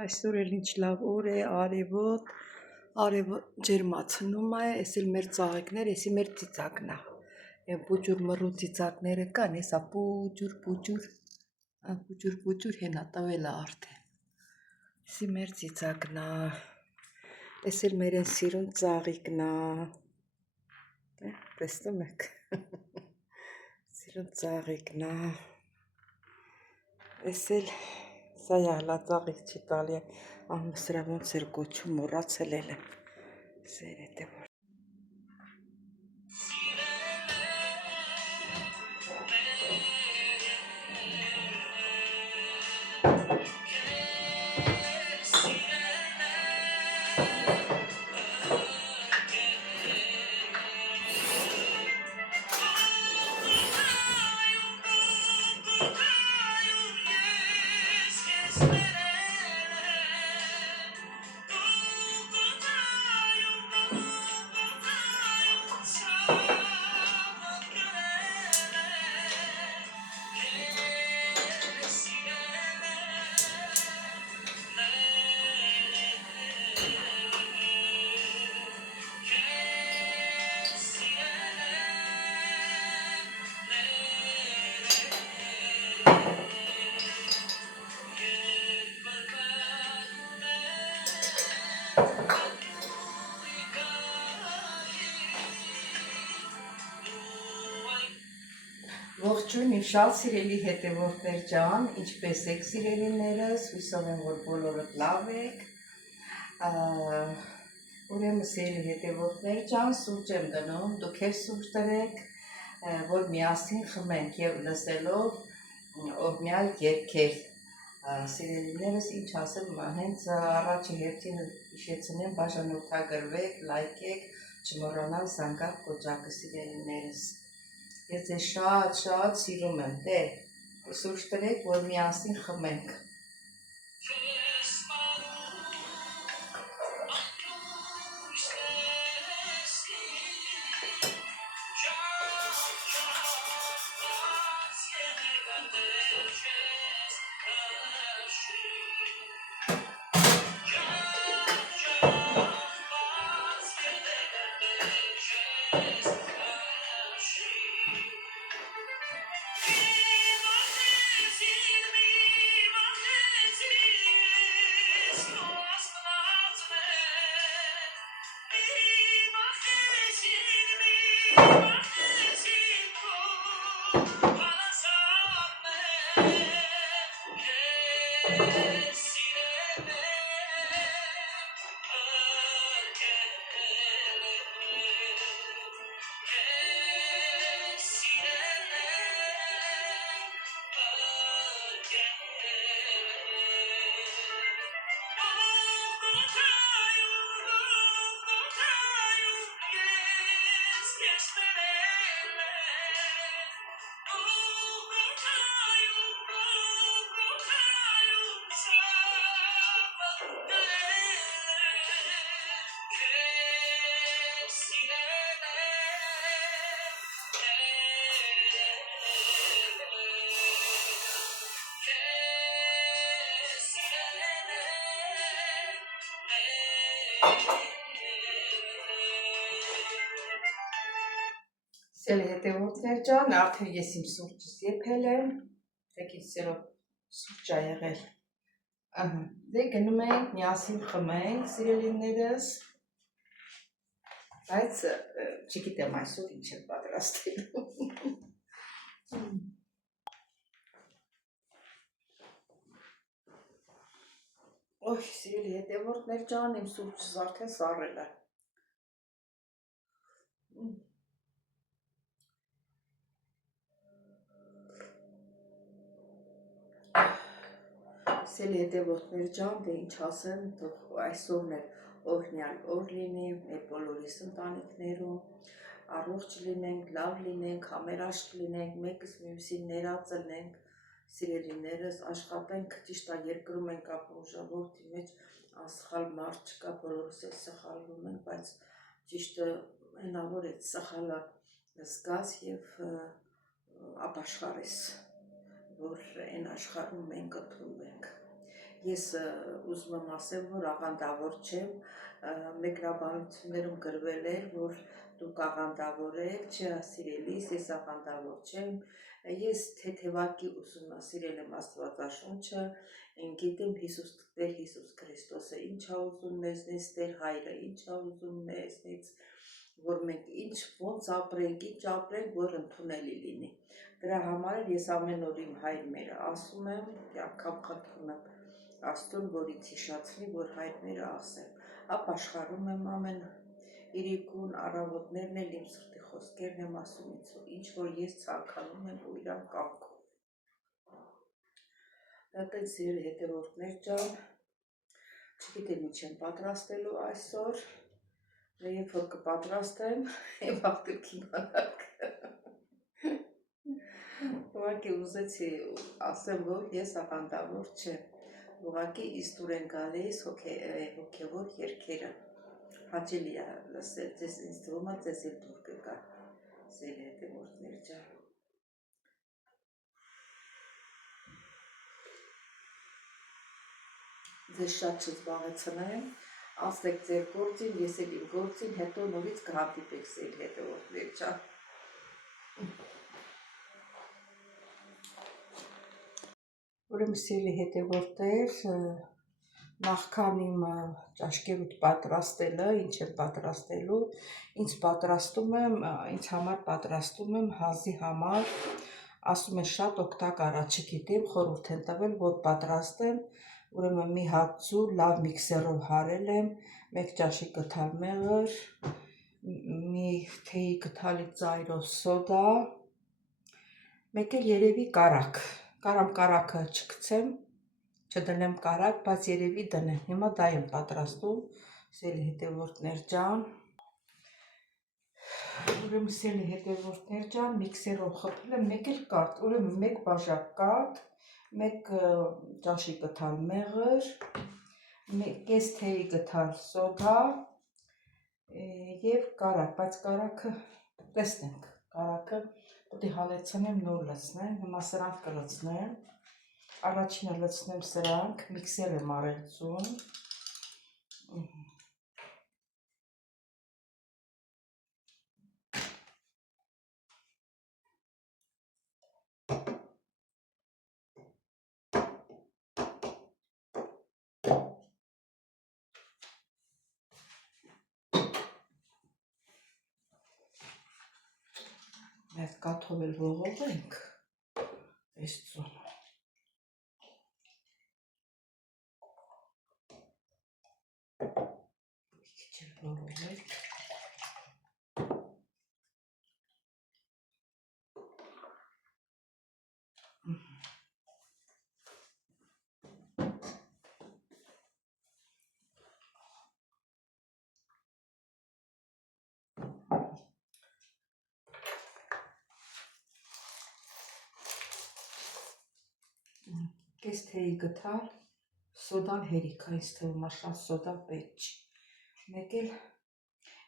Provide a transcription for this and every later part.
Այսօր էլ ինչ լավ օր է, արևը ջերմացնում է, էս էլ մեր ծաղիկներ, էսի մեր ծիծակն է։ Այն բուջուր մռու ծիծակները կան, էսա բուջուր հենա տվել է արդեն։ Էսի մեր ծիծակն է։ Էս էլ մեր են սիրուն ծաղիկն է։ Տեսնում եք։ Սիրուն ծաղիկն է։ Էս էլ սա յալա ծաղիկ չի տալի, սրա ոնց էր կոչում, մոռացել եմ։ Սերեթե որ Ողջույն իմ շատ սիրելի հետևորդներ ջան, ինչպես եք սիրելիներս, հույսով եմ, որ բոլորդ լավ եք։ Ուրեմն սիրելի հետևորդներ ջան, սուրճ եմ դնում, դուք էլ սուրճ դրեք, որ միասին խմենք եւ լսելով օրհնյալ երգեր։ Սիրելիներս ինչ ասեմ, հենց առաջի հերթին հիշեցնեմ, բաժանորդագրվեք, լայքեք, չմոռանալ զանգակ կոճակը սիրելիներս։ Ես ձեզ շատ սիրում եմ, սուրճ տրեք, որ միասին խմենք։ Սիրելի հետևորդներ ջան, արդեն ես իմ սուրճս եփել եմ, եկեք սիրով սուրճ ա եղել։ Դե գնում ենք միասին խմենք, սիրելիներս, բայց չգիտեմ այսօր ինչ եմ պատրաստելու։ Օй, սիրելի հետևորդներ ջան, իմ սուրճս արդեն սառել է։ Սիրելի հետևորդներ ջան, դե ինչ ասեմ, թող այսօրն էլ օրհնյալ օր լինի մեր բոլորիս ընտանիքներում, առողջ լինենք, լավ լինենք, համերաշխ լինենք, մեկս մյուսին ներածնենք, սիրելիներս, աշխատենք, ճիշտ է, երկրում ենք ապրում, ժողովրդի մեջ անսխալ մարդ չկա, բոլորս էլ սխալվում ենք, բայց ճիշտը հենա որ այդ սխալը զգաս եւ ապաշխարես, որ այն աշխարհում մենք ընտրում ենք։ Ես ուզում եմ ասեմ, որ աղանդավոր չեմ, մեկնաբանություններում գրվել էր, որ դուք աղանդավոր եք, չէ, սիրելիս, ես աղանդավոր չեմ, ես թեթևակի ուսումնասիրել եմ Աստվածաշունչը, գիտեմ Տեր Հիսուս Քրիստոսը ինչ ա ուզում մեզնից, Տեր Հայրը ինչ ա ուզում մեզնից, որ մենք ոնց ապրենք, որ ընդունելի լինի։ Դրա համար էլ ես ամեն օր իմ Հայր մերը ասում եմ, անգամ խնդրում եմ Աստծուն, որ ինձ հիշացնի, որ Հայր մերը ասեմ, ապաշխարում եմ ամեն իրիկուն, առավոտներն էլ իմ սրտի խոսքերն եմ ասում ինձ, ինչ որ ես ցանկանում եմ ու իրան կամքում։ Դա տենց սիրելի հետևորդներ ջան, չգիտեմ ինչ եմ պատրաստելու այսօր, երբ որ կպատրաստեմ, աղթեք իմանաք։ Ուղղակի ուզեցի ասեմ, որ ես աղանդավոր չեմ, ուղղակի իստուր են գալիս հոգևոր երգերը, հաճելի է լսել, ձեզ ինձ թվում է ձեզ էլ դուր կգա, սիրելի հետևորդներ ջան։ Ձեզ շատ չզբաղեցնեմ, ասեք ձեր գործին, ես էլ իմ գործին, հետո նորից կհանդիպենք սիրելի հետևորդներ ջան։ Ուրեմն սիրելի հետևորդներ, նախքան իմ ճաշկերուտ պատրաստելը, ինչ եմ պատրաստելու, ինձ համար պատրաստում եմ հազի համար, ասում են շատ օգտակար է, չգիտեմ, խորհուրդ են տվել, որ պատրաստեմ, ուրեմն մի հատ ձու լավ միքսերով հարել եմ, 1 ճաշի գթալ մեղր, մի թեյի գթալի ծայրով սոդա, մեկ էլ երևի կարագ, կարամ կարագը չգցեմ, չդնեմ կարագ, բայց երևի դնեմ, հիմա դա եմ պատրաստում, սիրելի հետևորդներ ջան, ուրեմն սիրելի հետևորդներ ջան, միքսերով խփել եմ, մեկ էլ կաթ, ուրեմն 1 բաժակ կաթ, 1 ճաշի գթալ մեղր, կես թեյի գթալ սոդա և կարագ, բայց կարագը տեսնենք, կարագը պետք է հալեցնեմ, նոր լցնեմ, հիմա սրանք կլցնեմ, առաջինը լցնեմ սրանք, միքսեր եմ արել ձուն, Այդ կաթով էլ ողողենք, այս ձուն, մի քիչ էլ ողողենք, կես թեյի գթալ, սոդան հերիք է, ինձ թվում է շատ սոդա պետք չի, մեկ էլ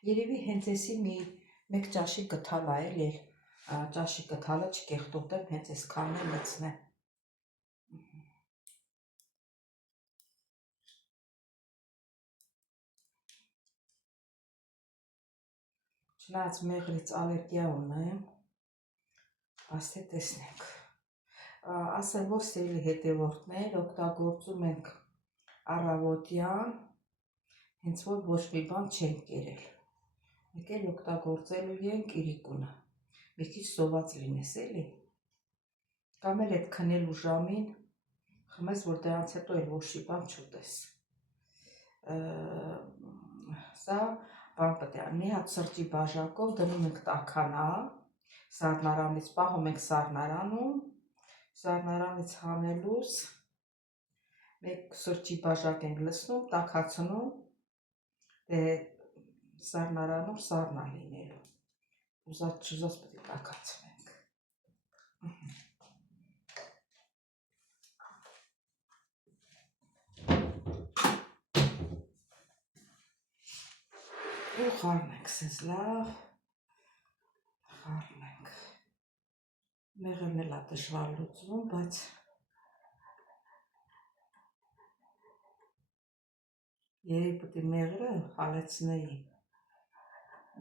երևի հենց էսի մի 1 ճաշի գթալ է էլ, ճաշի գթալը չկեղտոտեմ, հենց այս քանն էլ լցնեմ, չնայած մեղրից ալերգիա ունեմ, բայց թե տեսնենք, ասեմ, որ սիրելի հետևորդներ, օգտագործում ենք առավոտյան, հենց որ ոչ մի բան չենք կերել, մեկ էլ օգտագործելու ենք իրիկունը, մի քիչ սոված լինես էլի, կամ էլ այդ քնելու ժամին, խմես, որ դրանց հետո էլ ոչ մի բան չուտես, սա բան պետք է, մի հատ սրճի բաժակով դնում ենք տաքանա, սառնարանից պահում ենք սառնարանում, սառնարանից հանելուց, 1 սրճի բաժակ ենք լցնում, տաքացնում, սառնարանում սառնա լինելու, ուզած չուզած պետք է տաքացնենք, ու խառնենք սենց լավ, խառնենք, մեղրն էլ է դժվար լուծվում, բայց երևի պետք է մեղրը հալեցնեի,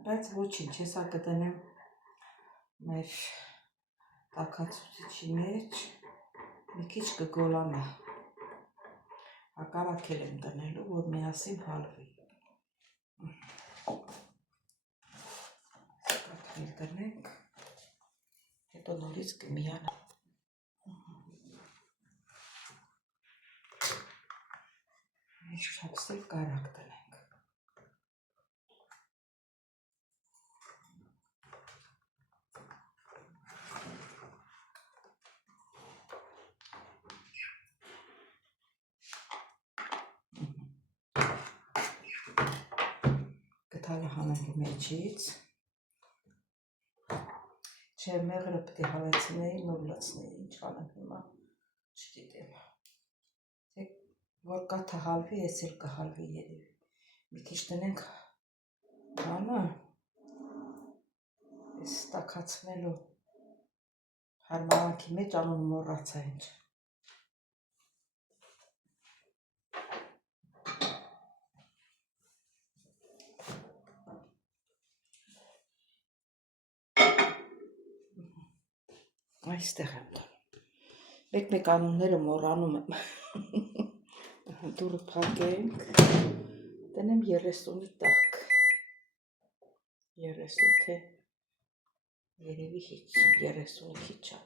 բայց ոչինչ, հեսա կդնեմ մեր տաքացուցիչի մեջ, մի քիչ կգոլանա, հակառակել եմ դնելու, որ միասին հալվի, կաթնել դնենք, հետո նորից կմիանա, մեջ չապսել կարակ դնենք, գթալը հանենք մեջից, չէ մեղրը պետք է հալեցնեի, նոր լցնեի, ինչ անեմ հիմա, չգիտեմ, որ կաթը հալվի, ես էլ կհալվի երևի, մի քիչ տնենք բանը, ես տաքացնելու հարմարանքի մեջ անուն մոռացա ինչ, այստեղ եմ դնում, մեկ անունները մոռանում եմ, դուրը փակենք, տնեմ 30-ի տակ, 30 թե երևի 50, 30-ը քիչ է,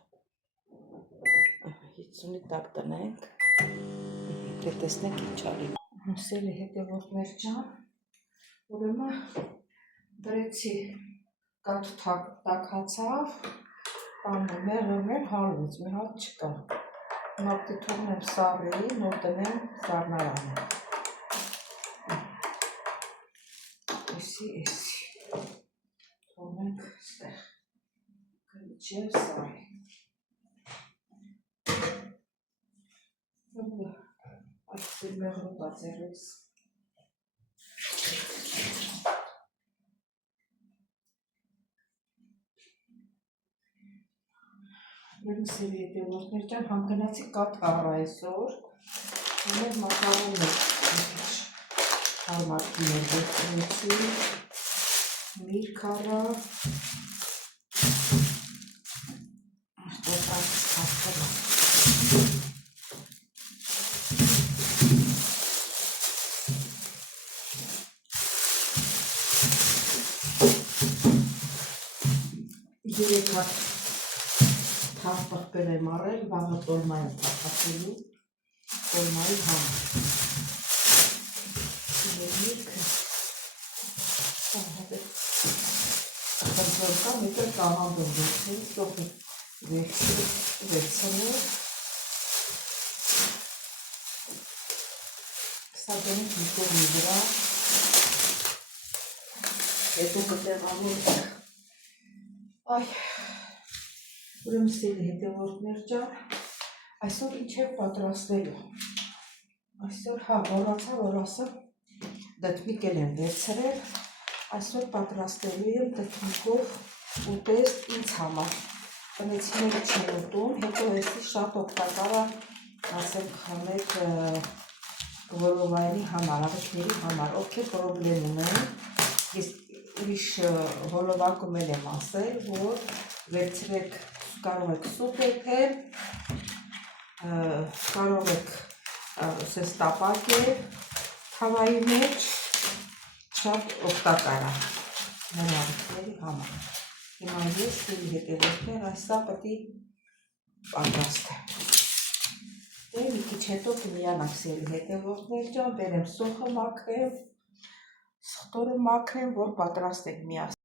50-ի տակ տնենք, դե տեսնենք ինչ ալի, սելի հետևորդներ ջան, ուրեմն դրեցի կաթ տաքացավ, մեղրը հալվեց, մի հատ չկա, մապտի թողնեմ սառի, նոր տնեմ սառնարանը, էսի, թողնենք ստեղ, կմիջև սառի, այստեղ մեղրը բացերես, սերի հետևորդներ ջան, համ գնացի կաթ առա այսօր, մեր մակարոնն է հարմարքի ներգործնեցի, միրգ առա, ստոպանից կաթը երեք հատ թավ պղպել եմ առել, վաղը տոլմա եմ թափացելու, տոլմայի համար, միրգը, խնդրոքա մետր կաղանդում վերցել, ստոպը վերցնել, սա գնենք մի կողմի վրա, հետո կտեղանենք, ուրեմն սերի հետևորդներ ջան, այսօր ինչ է պատրաստելու, այսօր մոռացա, որ ասեմ, դդմիկ էլ եմ վերցրել, այսօր պատրաստելու եմ դդմիկով ուտեստ ինձ համար, տնեցիները չեն ուտում, հետո էսի շատ օգտակար է, ասենք խմեք գորովայնի համար, աղիքների համար, ովքեր պրոբլեմ ունեն, ես ուրիշ հոլովակում էլ եմ ասել, որ վերցրեք, կարող եք սուպ եփել, կարող եք սես տապակել թավայի մեջ, շատ օգտակար է նորարիքների համար, հիմա ես սերի հետևորդներ այսա պտի պատրաստեմ, դե մի քիչ հետո կմիանանք սերի հետևորդներ ջան, բերեմ սոխը մաքրեմ, սխտորը մաքրեմ, որ պատրաստենք միասին